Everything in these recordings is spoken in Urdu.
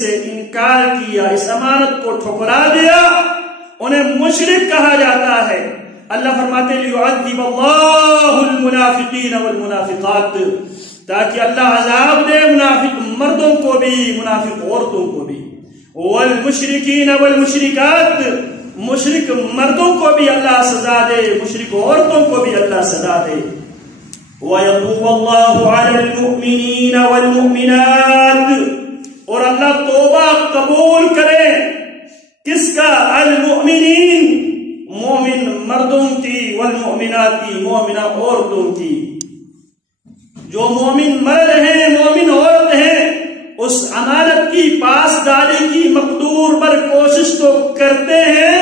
سے انکار کیا، اس امانت کو ٹھکرا دیا، انہیں مشرک کہا جاتا ہے۔ اللہ فرماتے ہیں لِيُعَذِّبَ اللَّهُ الْمُنَافِقِينَ وَالْمُنَافِقَاتِ، تاکہ اللہ عذاب دے منافق مردوں کو بھی منافق عورتوں کو بھی، وَالْمُشْرِكِينَ وَالْمُشْرِكَاتِ، مشرک مردوں کو بھی اللہ سزا دے، مشرک عورتوں کو بھی اللہ سزا دے۔ وَيَتُوبَ اللَّهُ عَلَى الْمُؤْمِنِينَ وَالْمُؤْمِنَاتِ، اور اللہ توبہ قبول کرے کس کا؟ المؤمنین، مومن مردوں کی، والمؤمنات، مومنہ عورتوں کی۔ جو مومن مرد ہیں، مومن عورت ہیں، اس امانت کی پاسداری کی مقدور پر کوشش تو کرتے ہیں،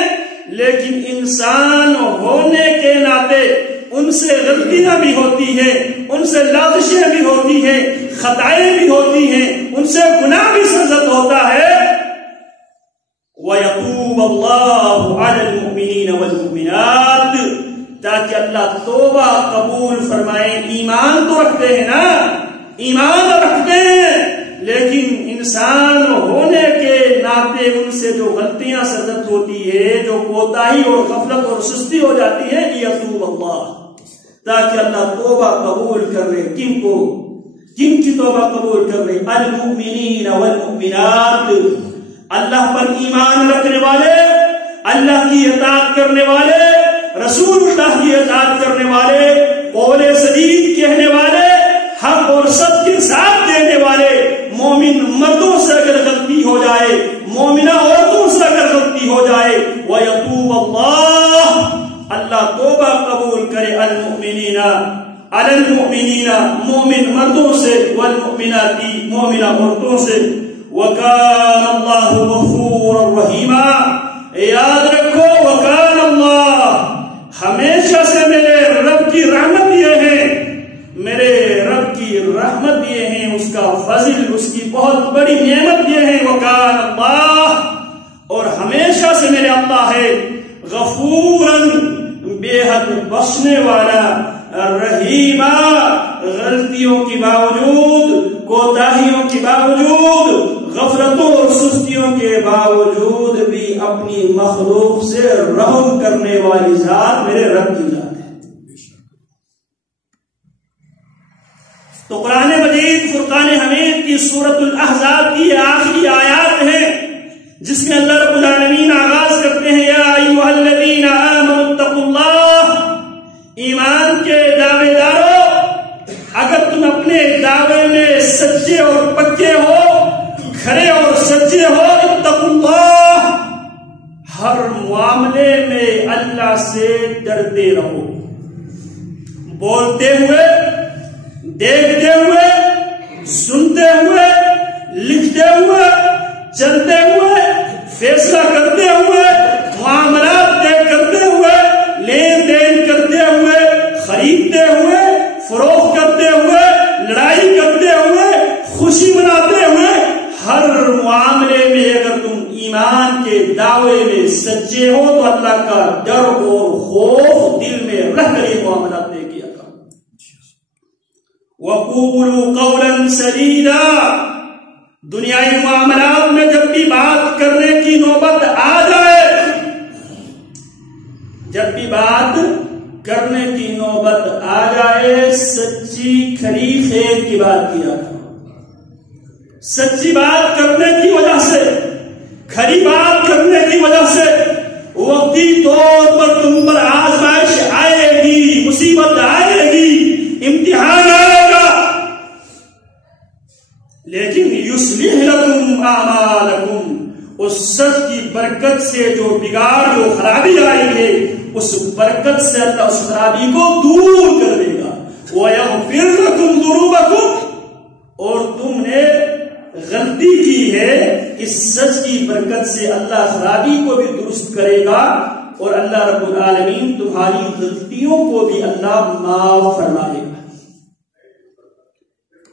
لیکن انسان ہونے کے ناطے ان سے غلطیاں بھی ہوتی ہیں، ان سے لغزشیں بھی ہوتی ہیں، خطائیں بھی ہوتی ہیں، ان سے گناہ بھی سرزد ہوتا ہے۔ وَيَتُوبَ اللَّهُ عَلَى الْمُؤْمِنِينَ وَالْمُؤْمِنَاتِ، تاکہ اللہ توبہ قبول فرمائے۔ ایمان تو رکھتے ہیں نا، ایمان رکھتے ہیں، لیکن انسان ہونے کے ناطے ان سے جو غلطیاں سرزد ہوتی ہے، جو کوتاہی اور غفلت اور سستی ہو جاتی ہے، یتوب اللہ، تاکہ اللہ توبہ قبول کر لے۔ کن کو؟ کن کی توبہ قبول کر لے؟ المؤمنین والمؤمنات، اللہ پر ایمان رکھنے والے، اللہ کی اطاعت کرنے والے، رسول اللہ کی اطاعت کرنے والے، قول سدید کہنے والے، حق اور سچ کے ساتھ دینے والے۔ مومن مردوں سے اگر غلطی ہو جائے، مومنہ عورتوں سے اگر غلطی ہو جائے، وَيَتُوبَ اللَّهُ، اللہ توبہ قبول کرے۔ المؤمنین، علی المؤمنین، مومن مردوں سے، والمؤمنات، مومنہ عورتوں سے۔ وَكَانَ اللَّهُ غَفُورًا رَحِيمًا، یاد رکھو وَكَانَ اللَّهُ، ہمیشہ سے میرے رب کی رحمت یہ ہے، میرے رب کی رحمت یہ ہے، اس کا فضل، اس کی بہت بڑی نعمت یہ ہے۔ وَكَانَ اللَّهُ، اور ہمیشہ سے میرے اللہ ہے، غفوراً، بے حد بخشنے والا، رحیمہ، غلطیوں کے باوجود، کوتاہیوں کے باوجود، غفلتوں اور سستیوں کے باوجود بھی اپنی مخلوق سے رحم کرنے والی ذات میرے رب کی ذات ہے۔ تو قرآن مجید فرقان حمید کی سورۃ الاحزاب کی آخری آیات ہیں، جس میں اللہ رب العالمین آغاز کرتے ہیں، یا ایھا الذین آمنوا اتقوا اللہ، ایمان کے دعوے دارو، اگر تم اپنے دعوے میں سچے اور پکے ہو، کھڑے اور سچے ہو، اتقوا اللہ، ہر معاملے میں اللہ سے ڈرتے رہو، بولتے ہوئے، دیکھتے ہوئے، سنتے ہوئے، لکھتے ہوئے، چلتے ہوئے، فیصلہ کرتے ہوئے، معاملات طے کرتے ہوئے، لین دین کرتے ہوئے، خریدتے ہوئے، فروخت کرتے ہوئے، لڑائی کرتے ہوئے، خوشی مناتے ہوئے، ہر معاملے میں اگر تم ایمان کے دعوے میں سچے ہو تو اللہ کا ڈر اور خوف دل میں رکھ کر یہ معاملات طے کیا کرو۔ وَقُولُوا قَوْلًا سَدِيدًا، دنیائی معاملات میں جب بھی بات کرنے کی نوبت آ جائے، جب بھی بات کرنے کی نوبت آ جائے، سچی کھری خیر کی بات کیا کرو۔ سچی بات کرنے کی وجہ سے، کھری بات کرنے کی وجہ سے وقتی طور پر تم پر آزمائش آئے گی، مصیبت آئے گی، امتحان آئے گا، لیکن یصلح لکم اعمالکم، اس سچ کی برکت سے جو بگاڑ، جو خرابی آئی ہے، اس برکت سے اللہ اس خرابی کو دور کر دے گا۔ وَيَغْفِرْ لَكُمْ ذُنُوبَكُمْ، اور تم نے غلطی کی ہے، اس سچ کی برکت سے اللہ خرابی کو بھی درست کرے گا، اور اللہ رب العالمین تمہاری غلطیوں کو بھی اللہ معاف فرمائے گا۔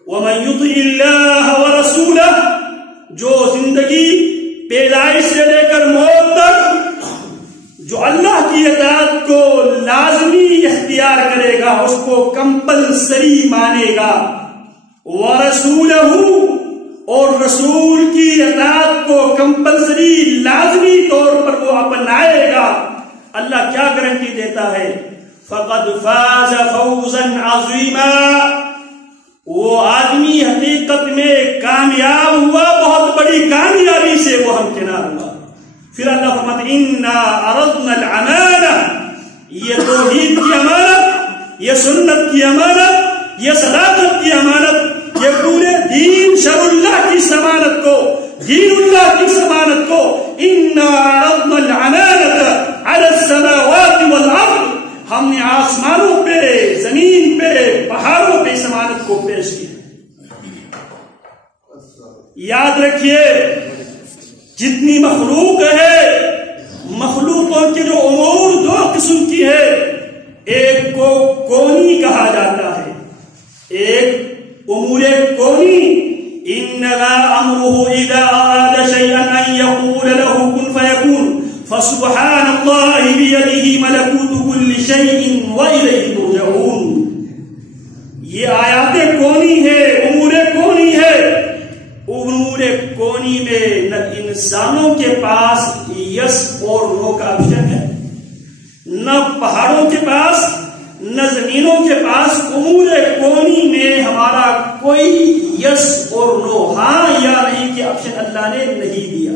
وَمَن يُطِعِ اللَّهَ وَرَسُولَهُ، جو زندگی پیدائش سے لے کر موت تک جو اللہ کی اطاعت کو لازمی اختیار کرے گا، اس کو کمپلسری مانے گا، وَرَسُولَهُ، اور رسول کی اطاعت دیتا ہے فقد فاز فوزا عظیما، وہ آدمی حقیقت میں کامیاب ہوا، بہت بڑی کامیابی سے وہ ہمکنار ہوا۔ پھر اللہ فرماتے انا عرضنا الامانہ، یہ توحید کی امانت، یہ سنت کی امانت، یہ صداقت کی امانت، یہ پورے دین شرع اللہ کی ضمانت کو، دین اللہ کی ضمانت کو، انا عرضنا الامانۃ علی السماوات والارض، ہم نے آسمانوں پہ، زمین پہ، پہاڑوں پہ اس امانت کو پیش کیا۔ یاد رکھیے جتنی مخلوق ہے، مخلوقوں کے جو امور دو قسم کی ہے، ایک کو کونی کہا جاتا ہے، ایک امور کونی، انما امره اذا اراد شيئا ان يقول له كن فيكون، فسبحان الله بيده ملكوت كل شيء واليه ترجعون۔ یہ آیات کونی ہے، امور کونی ہے۔ امور کونی میں نہ انسانوں کے پاس یس اور نو کا آپشن ہے، نہ پہاڑوں کے پاس، نہ زمینوں کے پاس۔ امور کونی میں ہمارا کوئی یس اور نو، ہاں یا نہیں کے آپشن اللہ نے نہیں دیا۔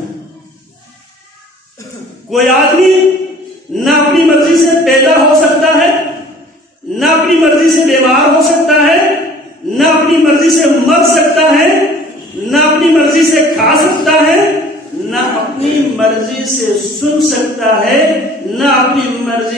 کوئی آدمی نہ اپنی مرضی سے پیدا ہو سکتا ہے، نہ اپنی مرضی سے بیمار ہو سکتا ہے، نہ اپنی مرضی سے مر سکتا ہے، نہ اپنی مرضی سے کھا سکتا ہے، نہ اپنی مرضی سے سن سکتا ہے، نہ اپنی مرضی